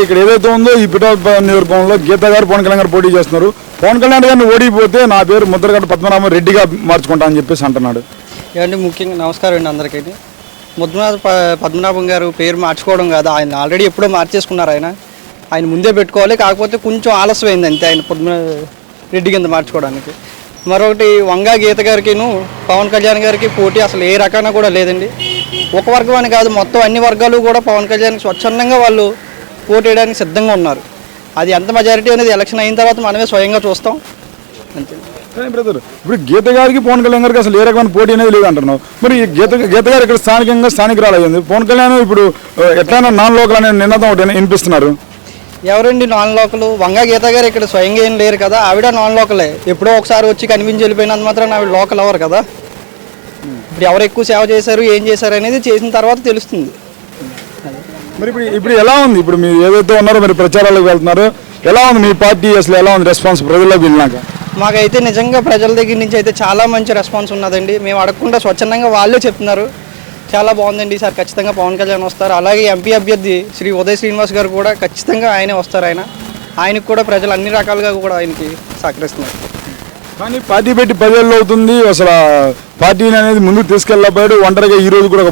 ఇక్కడ ఏదైతే ఉందో ఈ పిఠాపురం నియోజకవర్గంలో గీత గారు పవన్ కళ్యాణ్ గారు పోటీ చేస్తున్నారు. పవన్ కళ్యాణ్ గారిని ఓడిపోతే నా పేరు ముద్రగడ్డ పద్మనాభం రెడ్డిగా మార్చుకుంటా అని చెప్పేసి అంటున్నాడు. ఏమంటే ముఖ్యంగా నమస్కారం అండి అందరికీ. పద్మనాభం గారు పేరు మార్చుకోవడం కాదు, ఆయన ఆల్రెడీ ఎప్పుడో మార్చేసుకున్నారు. ఆయన ముందే పెట్టుకోవాలి, కాకపోతే కొంచెం ఆలస్యమైంది అంతే ఆయన రెడ్డి కింద మార్చుకోవడానికి. మరొకటి వంగా గీత గారికిను పవన్ కళ్యాణ్ గారికి పోటీ అసలు ఏ రకాన కూడా లేదండి. ఒక వర్గం అని కాదు, మొత్తం అన్ని వర్గాలు కూడా పవన్ కళ్యాణ్కి స్వచ్ఛందంగా వాళ్ళు పోటీ వేయడానికి సిద్ధంగా ఉన్నారు. అది ఎంత మెజారిటీ అనేది ఎలక్షన్ అయిన తర్వాత మనమే స్వయంగా చూస్తాం అంతే. బ్రదర్, ఇప్పుడు గీత గారికి పవన్ కళ్యాణ్ గారికి అసలు ఏ రకమైన పోటీ అనేది లేదు అంటున్నావు. మరి గీత గారు ఇక్కడ స్థానికురాలు అయ్యింది. పవన్ కళ్యాణ్ ఇప్పుడు ఎట్లయినా నాన్ లోకల్ అనే నినాదం ఒకటి వినిపిస్తున్నారు. ఎవరండి నాన్ లోకల్? వంగా గీత గారు ఇక్కడ స్వయంగా ఏం లేరు కదా, ఆవిడ నాన్ లోకలే. ఎప్పుడో ఒకసారి వచ్చి కనిపించి వెళ్ళిపోయినంత మాత్రం ఆవిడ లోకల్ అవ్వరు కదా. ఇప్పుడు ఎవరు ఎక్కువ సేవ చేశారు, ఏం చేశారు అనేది చేసిన తర్వాత తెలుస్తుంది. మరి ఇప్పుడు ఎలా ఉంది? ఇప్పుడు మీరు ఏదైతే ఉన్నారో మరి ప్రచారాలకు వెళ్తున్నారు, ఎలా ఉంది మీ పార్టీ అసలు ఎలా ఉంది రెస్పాన్స్ ప్రజల్లోకి వెళ్ళినాక? మాకైతే నిజంగా ప్రజల దగ్గర నుంచి అయితే చాలా మంచి రెస్పాన్స్ ఉన్నదండి. మేము అడగకుండా స్వచ్ఛందంగా వాళ్ళే చెప్తున్నారు చాలా బాగుందండి, ఈసారి ఖచ్చితంగా పవన్ కళ్యాణ్ వస్తారు. అలాగే ఎంపీ అభ్యర్థి శ్రీ ఉదయ్ శ్రీనివాస్ గారు కూడా ఖచ్చితంగా ఆయనే వస్తారు. ఆయనకు కూడా ప్రజలు అన్ని రకాలుగా కూడా ఆయనకి సహకరిస్తున్నారు. కానీ పార్టీ పెట్టి 10 ఏళ్ళు అవుతుంది, అసలు పార్టీని అనేది ముందుకు తీసుకెళ్ళబోయాడు. ఒంటరిగా ఈ రోజు కూడా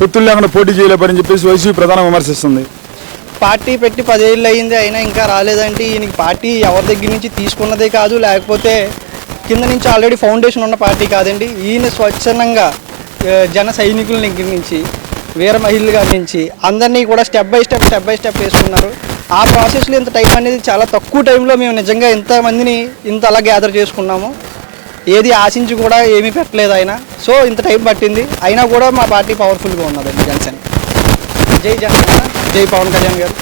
పొత్తులు లేకుండా పోటీ చేయలేపని చెప్పేసి వైసీపీ ప్రధానంగా విమర్శిస్తుంది. పార్టీ పెట్టి 10 ఏళ్ళు అయింది, అయినా ఇంకా రాలేదంటే ఈయనకి పార్టీ ఎవరి దగ్గర నుంచి తీసుకున్నదే కాదు, లేకపోతే కింద నుంచి ఆల్రెడీ ఫౌండేషన్ ఉన్న పార్టీ కాదండి. ఈయన స్వచ్ఛందంగా జన సైనికుల దగ్గర నుంచి వీర మహిళల గారి నుంచి అందరినీ కూడా స్టెప్ బై స్టెప్ వేసుకున్నారు. ఆ ప్రాసెస్లో ఇంత టైం అనేది చాలా తక్కువ టైంలో మేము నిజంగా ఇంతమందిని అలా గ్యాదర్ చేసుకున్నాము. ఏది ఆశించి కూడా ఏమీ పెట్టలేదు ఆయన. సో ఇంత టైం పట్టింది, అయినా కూడా మా పార్టీ పవర్ఫుల్గా ఉన్నదండి. జనసేన జై జనసేన, జై పవన్ కళ్యాణ్ గారు.